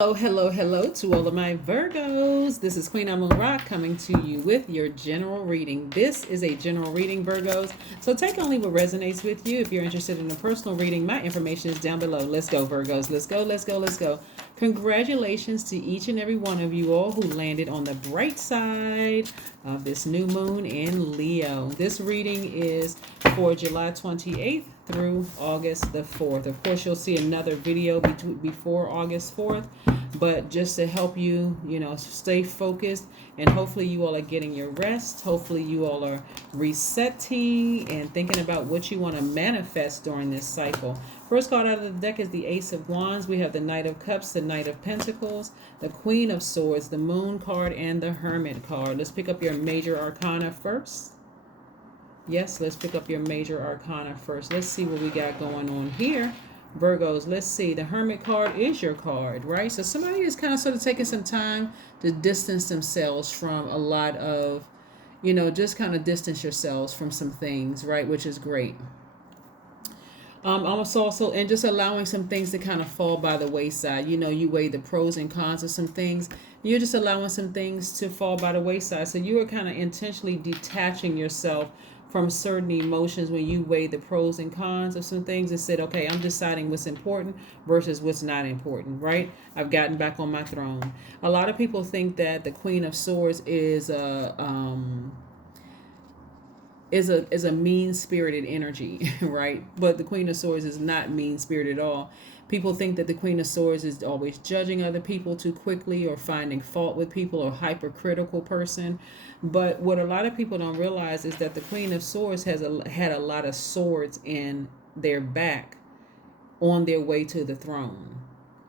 Oh, hello, hello to all of my Virgos. This is Queen Moon Rock coming to you with your general reading. This is a general reading, Virgos. So take only what resonates with you. If you're interested in a personal reading, my information is down below. Let's go, Virgos. Let's go, let's go, let's go. Congratulations to each and every one of you all who landed on the bright side of this new moon in Leo. This reading is for July 28th through August the 4th. Of course, you'll see another video before August 4th, but just to help you, stay focused, and hopefully you all are getting your rest. Hopefully you all are resetting and thinking about what you want to manifest during this cycle. First card out of the deck is the Ace of Wands. We have the Knight of Cups, the Knight of Pentacles, the Queen of Swords, the Moon card, and the Hermit card. Let's pick up your major arcana first. Yes, let's pick up your major arcana first. Let's see what we got going on here. Virgos, let's see. The Hermit card is your card, right? So somebody is kind of sort of taking some time to distance themselves from a lot of, just kind of distance yourselves from some things, right? Which is great. Almost also, and just allowing some things to kind of fall by the wayside. You weigh the pros and cons of some things. You're just allowing some things to fall by the wayside. So you are kind of intentionally detaching yourself from certain emotions when you weigh the pros and cons of some things and said, okay, I'm deciding what's important versus what's not important, right? I've gotten back on my throne. A lot of people think that the Queen of Swords is a mean-spirited energy, right? But the Queen of Swords is not mean-spirited at all. People think that the Queen of Swords is always judging other people too quickly or finding fault with people or hypercritical person. But what a lot of people don't realize is that the Queen of Swords had a lot of swords in their back on their way to the throne.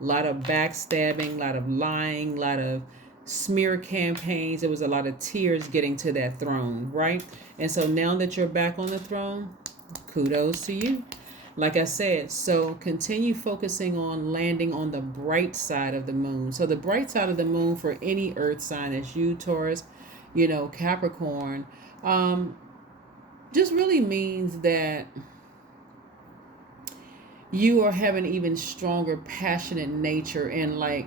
A lot of backstabbing, a lot of lying, a lot of smear campaigns. There was a lot of tears getting to that throne, right? And so now that you're back on the throne, kudos to you. Like I said, so continue focusing on landing on the bright side of the moon. So the bright side of the moon for any earth sign is you, Taurus, Capricorn, just really means that you are having even stronger, passionate nature and like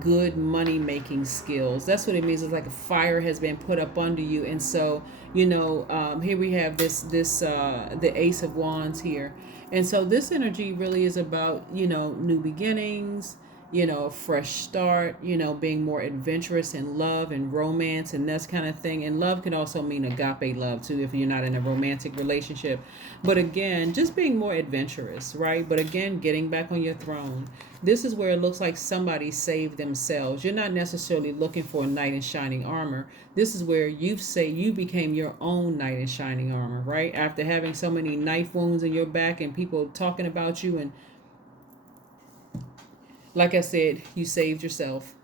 good money making skills. That's what it means. It's like a fire has been put up under you. And so, here we have this the Ace of Wands here. And so this energy really is about, new beginnings, a fresh start, being more adventurous in love and romance and that kind of thing. And love can also mean agape love too if you're not in a romantic relationship. But again, just being more adventurous, right? But again, getting back on your throne. This is where it looks like somebody saved themselves. You're not necessarily looking for a knight in shining armor. This is where you became your own knight in shining armor, right? After having so many knife wounds in your back and people talking about you, and like I said, you saved yourself.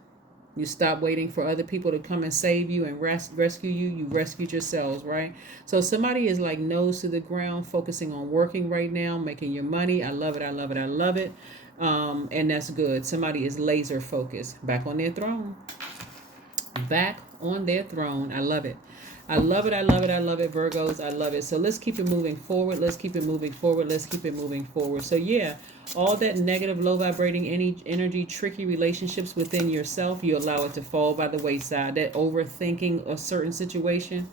You stop waiting for other people to come and save you and rescue you. You rescued yourselves, right? So somebody is like nose to the ground, focusing on working right now, making your money. I love it. I love it. I love it. And that's good. Somebody is laser focused, back on their throne. Back on their throne. I love it. I love it. I love it. I love it, Virgos. I love it. So let's keep it moving forward. Let's keep it moving forward. Let's keep it moving forward. So yeah, all that negative, low vibrating energy, tricky relationships within yourself, you allow it to fall by the wayside. That overthinking a certain situation.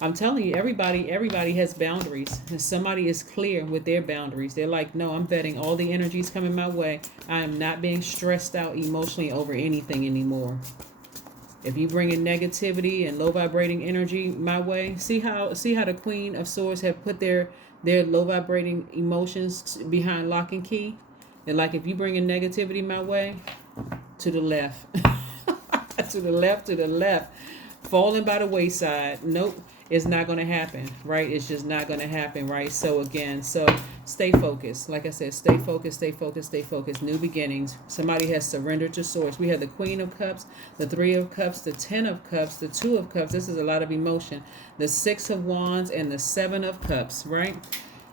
I'm telling you, everybody has boundaries. And somebody is clear with their boundaries. They're like, no, I'm vetting all the energies coming my way. I am not being stressed out emotionally over anything anymore. If you bring in negativity and low vibrating energy my way, see how the Queen of Swords have put their low vibrating emotions behind lock and key. And like, if you bring in negativity my way, to the left, to the left, to the left, falling by the wayside. Nope, it's not going to happen, right? It's just not going to happen, right? So again, stay focused. Like I said, stay focused, stay focused, stay focused. New beginnings. Somebody has surrendered to source. We have the Queen of Cups, the Three of Cups, the Ten of Cups, the Two of Cups. This is a lot of emotion. The Six of Wands and the Seven of Cups, right?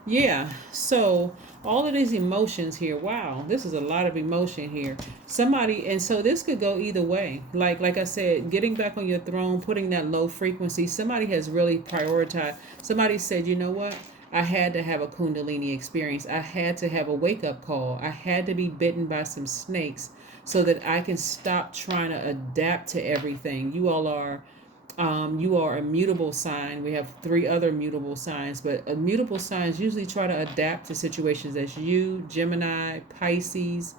Yeah, so all of these emotions here, wow, this is a lot of emotion here. Somebody, and so this could go either way. Like I said, getting back on your throne, putting that low frequency, somebody has really prioritized. Somebody said, you know what? I had to have a kundalini experience. I had to have a wake up call. I had to be bitten by some snakes so that I can stop trying to adapt to everything. You are a mutable sign. We have three other mutable signs, but mutable signs usually try to adapt to situations. That's you, Gemini, Pisces,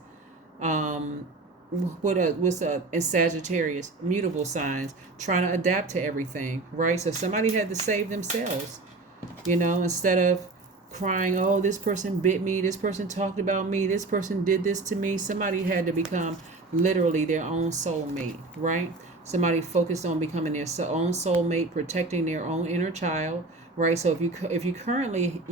um, and Sagittarius, mutable signs, trying to adapt to everything, right? So somebody had to save themselves, instead of crying, oh, this person bit me, this person talked about me, this person did this to me. Somebody had to become literally their own soulmate, right? Somebody focused on becoming their own soulmate, protecting their own inner child, right? So if you currently,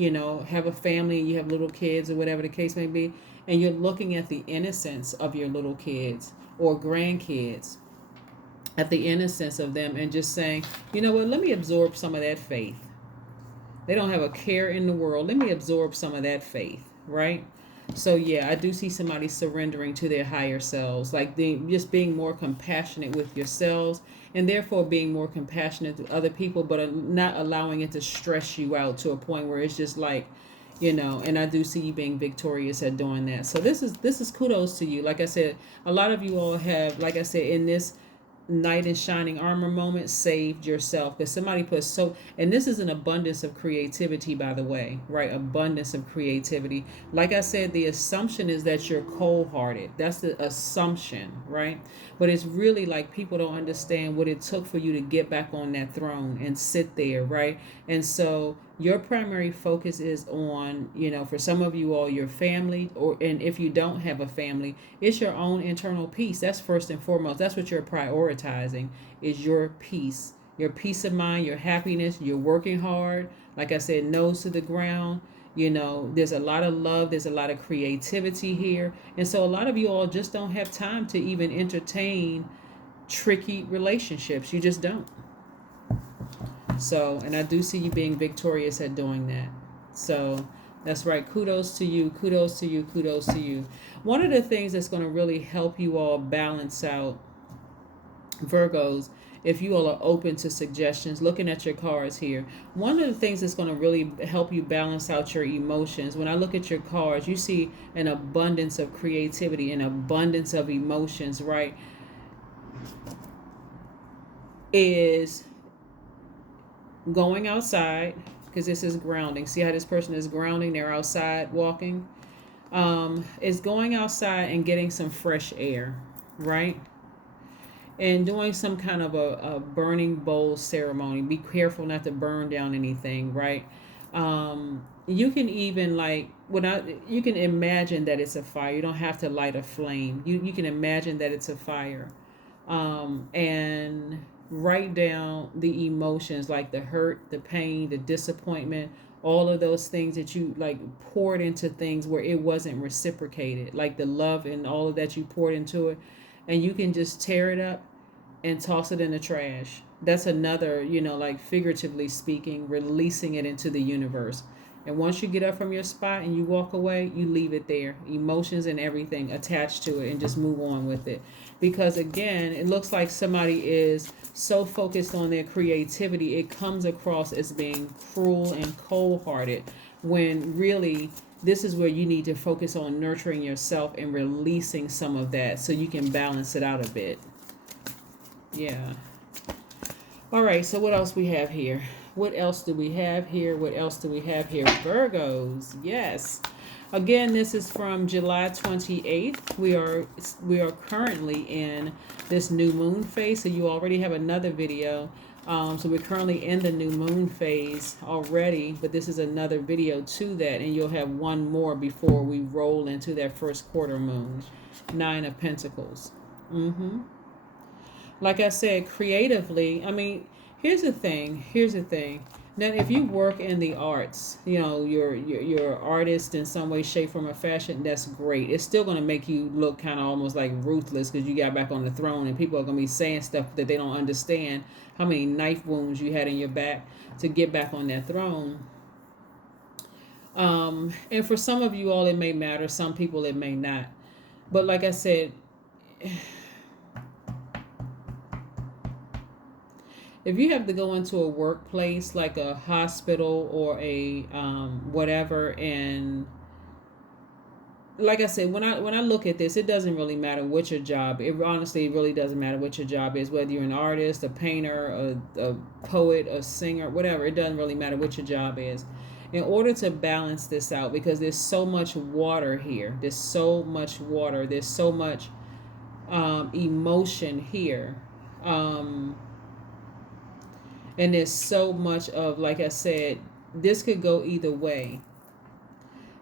have a family, you have little kids or whatever the case may be, and you're looking at the innocence of your little kids or grandkids, at the innocence of them, and just saying, you know what, let me absorb some of that faith. They don't have a care in the world. Let me absorb some of that faith, right? So yeah, I do see somebody surrendering to their higher selves, like just being more compassionate with yourselves, and therefore being more compassionate to other people, but not allowing it to stress you out to a point where it's just like, and I do see you being victorious at doing that. So this is kudos to you. Like I said, a lot of you all have, like I said, in this knight in shining armor moment, saved yourself, because somebody put and this is an abundance of creativity, by the way, right? Abundance of creativity. Like I said, the assumption is that you're cold-hearted. That's the assumption, right? But it's really like people don't understand what it took for you to get back on that throne and sit there, right? And so your primary focus is on, for some of you all, your family, and if you don't have a family, it's your own internal peace. That's first and foremost. That's what you're prioritizing, is your peace of mind, your happiness. You're working hard. Like I said, nose to the ground. There's a lot of love, there's a lot of creativity here. And so a lot of you all just don't have time to even entertain tricky relationships. You just don't. So, and I do see you being victorious at doing that. So that's right. Kudos to you. Kudos to you. Kudos to you. One of the things that's going to really help you all balance out, Virgos, if you all are open to suggestions, looking at your cards here, one of the things that's going to really help you balance out your emotions, when I look at your cards, you see an abundance of creativity, an abundance of emotions, right? Is going outside, because this is grounding. See how this person is grounding? They're outside walking. Is going outside and getting some fresh air, right? And doing some kind of a burning bowl ceremony. Be careful not to burn down anything, right? You can even you can imagine that it's a fire. You don't have to light a flame. You can imagine that it's a fire. And write down the emotions, like the hurt, the pain, the disappointment, all of those things that you poured into things where it wasn't reciprocated, like the love and all of that you poured into it, and you can just tear it up and toss it in the trash. That's another, figuratively speaking, releasing it into the universe. And once you get up from your spot and you walk away, you leave it there. Emotions and everything attached to it, and just move on with it. Because again, it looks like somebody is so focused on their creativity, it comes across as being cruel and cold-hearted, when really this is where you need to focus on nurturing yourself and releasing some of that so you can balance it out a bit. Yeah. All right, so what else we have here? What else do we have here? What else do we have here? Virgos, yes. Again, this is from July 28th. We are currently in this new moon phase, so you already have another video. So we're currently in the new moon phase already, but this is another video to that, and you'll have one more before we roll into that first quarter moon. 9 of Pentacles. Like I said, creatively, here's the thing. Now, if you work in the arts, you're artist in some way, shape, form, or fashion, that's great. It's still going to make you look kind of almost like ruthless, because you got back on the throne, and people are going to be saying stuff that they don't understand, how many knife wounds you had in your back to get back on that throne. And for some of you all, it may matter. Some people, it may not. But like I said, if you have to go into a workplace like a hospital or a whatever, and like I said, when I look at this, it doesn't really matter what your job. It honestly really doesn't matter what your job is, whether you're an artist, a painter, a poet, a singer, whatever. It doesn't really matter what your job is. In order to balance this out, because there's so much water here, there's so much water, there's so much emotion here, and there's so much of, like I said, this could go either way,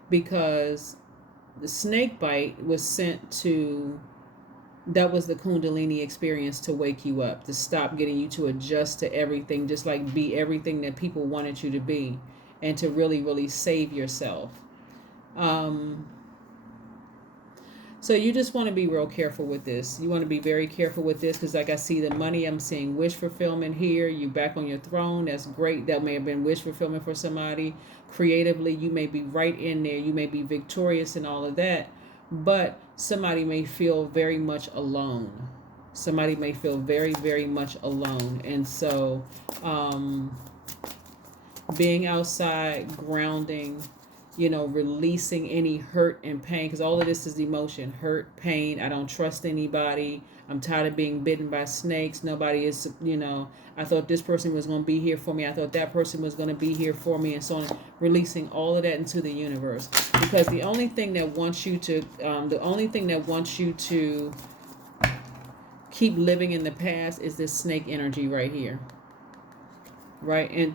because the snake bite was sent to, that was the kundalini experience to wake you up, to stop getting you to adjust to everything, just like be everything that people wanted you to be, and to really, really save yourself. So you just want to be real careful with this. You want to be very careful with this, because like I see the money, I'm seeing wish fulfillment here. You back on your throne. That's great. That may have been wish fulfillment for somebody. Creatively, you may be right in there. You may be victorious and all of that. But somebody may feel very much alone. Somebody may feel very, very much alone. And so being outside, grounding, releasing any hurt and pain, because all of this is emotion, hurt, pain. I don't trust anybody. I'm tired of being bitten by snakes. Nobody is, I thought this person was going to be here for me. I thought that person was going to be here for me, and so on. Releasing all of that into the universe, because the only thing that wants you to keep living in the past is this snake energy right here. Right? And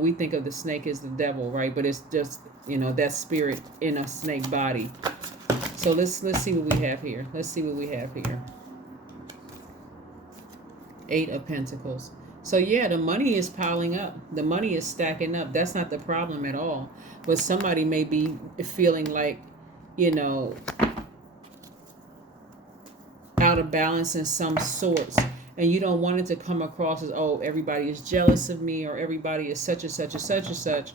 we think of the snake as the devil, right? But it's just that spirit in a snake body. So let's see what we have here. Let's see what we have here. 8 of Pentacles. So yeah, the money is piling up. The money is stacking up. That's not the problem at all. But somebody may be feeling like, out of balance in some sorts. And you don't want it to come across as, oh, everybody is jealous of me, or everybody is such and such and such and such.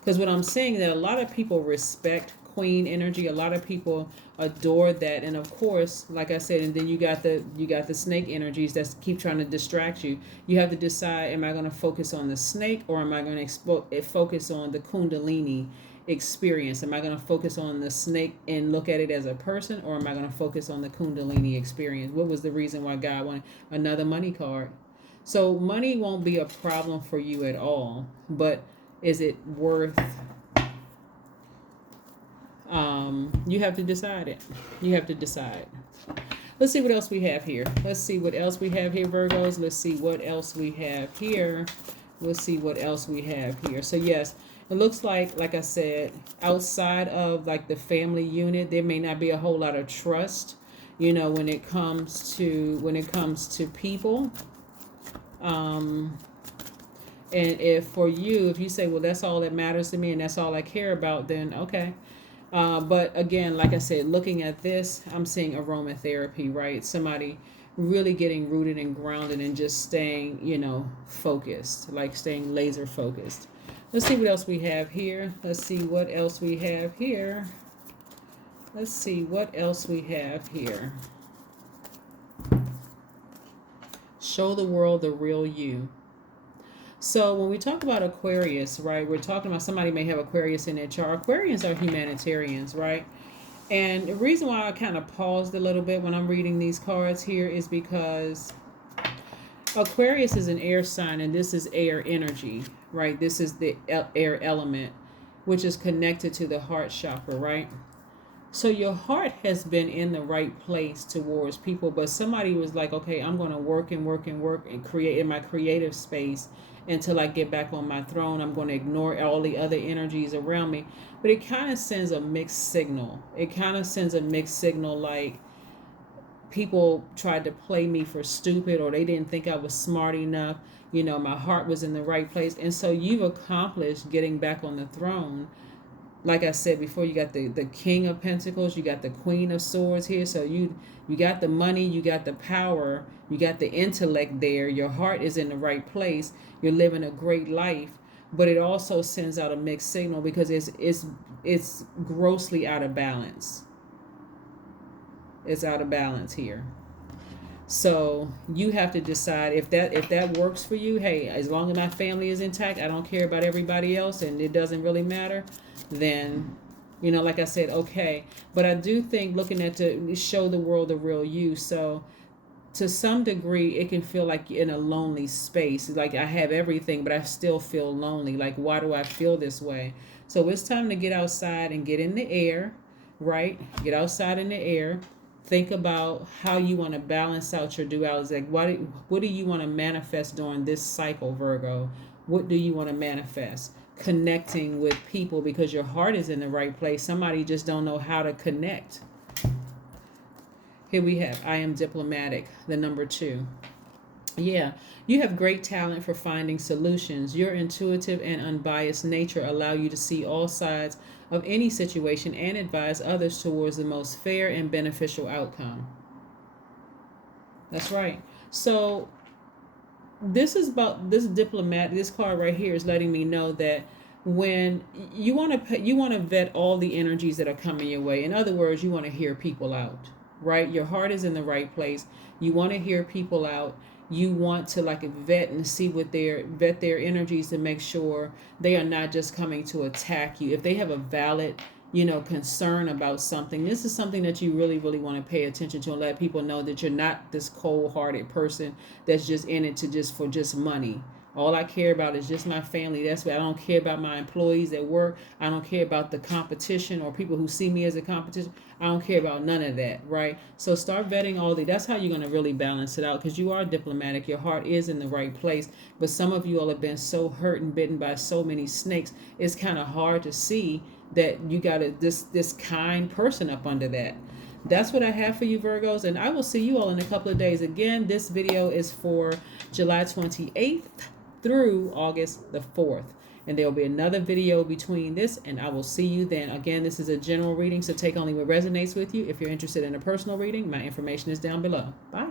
Because what I'm saying, that a lot of people respect queen energy. A lot of people adore that. And of course, like I said, and then you got the snake energies that keep trying to distract you. You have to decide, am I going to focus on the snake, or am I going to focus on the kundalini experience? Am I going to focus on the snake and look at it as a person, or am I going to focus on the kundalini experience? What was the reason why God wanted another money card? So money won't be a problem for you at all, but is it worth, you have to decide it. You have to decide. Let's see what else we have here. Let's see what else we have here, Virgos. Let's see what else we have here. Let's see what else we have here. So yes, it looks like I said, outside of like the family unit, there may not be a whole lot of trust, when it comes to people. And if you say, well, that's all that matters to me and that's all I care about, then okay. But again, like I said, looking at this, I'm seeing aromatherapy, right? Somebody really getting rooted and grounded and just staying, focused, like staying laser focused. Let's see what else we have here. Let's see what else we have here. Let's see what else we have here. Show the world the real you. So when we talk about Aquarius, right, we're talking about somebody may have Aquarius in their chart. Aquarians are humanitarians, right? And the reason why I kind of paused a little bit when I'm reading these cards here is because Aquarius is an air sign, and this is air energy, right? This is the air element, which is connected to the heart chakra, right? So your heart has been in the right place towards people, but somebody was like, okay, I'm going to work and create in my creative space until I get back on my throne. I'm going to ignore all the other energies around me. But it kind of sends a mixed signal. Like people tried to play me for stupid, or they didn't think I was smart enough. My heart was in the right place. And so you've accomplished getting back on the throne. Like I said before, you got the King of Pentacles, you got the Queen of Swords here. So you got the money, you got the power, you got the intellect there. Your heart is in the right place. You're living a great life, but it also sends out a mixed signal because it's grossly out of balance. It's out of balance here. So you have to decide if that works for you. Hey, as long as my family is intact, I don't care about everybody else, and it doesn't really matter. Then, You know, like I said, okay. But I do think looking at to show the world the real you. So to some degree, it can feel like you're in a lonely space. Like I have everything, but I still feel lonely. Like, why do I feel this way? So it's time to get outside and get in the air, right? Get outside in the air. Think about how you want to balance out your dualities. Like, what do you want to manifest during this cycle, Virgo? What do you want to manifest? Connecting with people because your heart is in the right place. Somebody just don't know how to connect. Here we have, I am diplomatic, the number 2. Yeah, you have great talent for finding solutions. Your intuitive and unbiased nature allow you to see all sides of any situation and advise others towards the most fair and beneficial outcome. That's right. So this is about this diplomat. This card right here is letting me know that when you want to vet all the energies that are coming your way. In other words, you want to hear people out, right? Your heart is in the right place. You want to hear people out. You want to like vet and see what vet their energies to make sure they are not just coming to attack you. If they have a valid, concern about something, this is something that you really, really want to pay attention to and let people know that you're not this cold-hearted person that's just in it for just money. All I care about is just my family. That's why I don't care about my employees at work. I don't care about the competition or people who see me as a competition. I don't care about none of that, right? So start vetting all the. That's how you're going to really balance it out because you are diplomatic. Your heart is in the right place. But some of you all have been so hurt and bitten by so many snakes. It's kind of hard to see that you got this kind person up under that. That's what I have for you, Virgos, and I will see you all in a couple of days. Again, this video is for July 28th through August the 4th. And there will be another video between this, and I will see you then. Again, this is a general reading, so take only what resonates with you. If you're interested in a personal reading, my information is down below. Bye.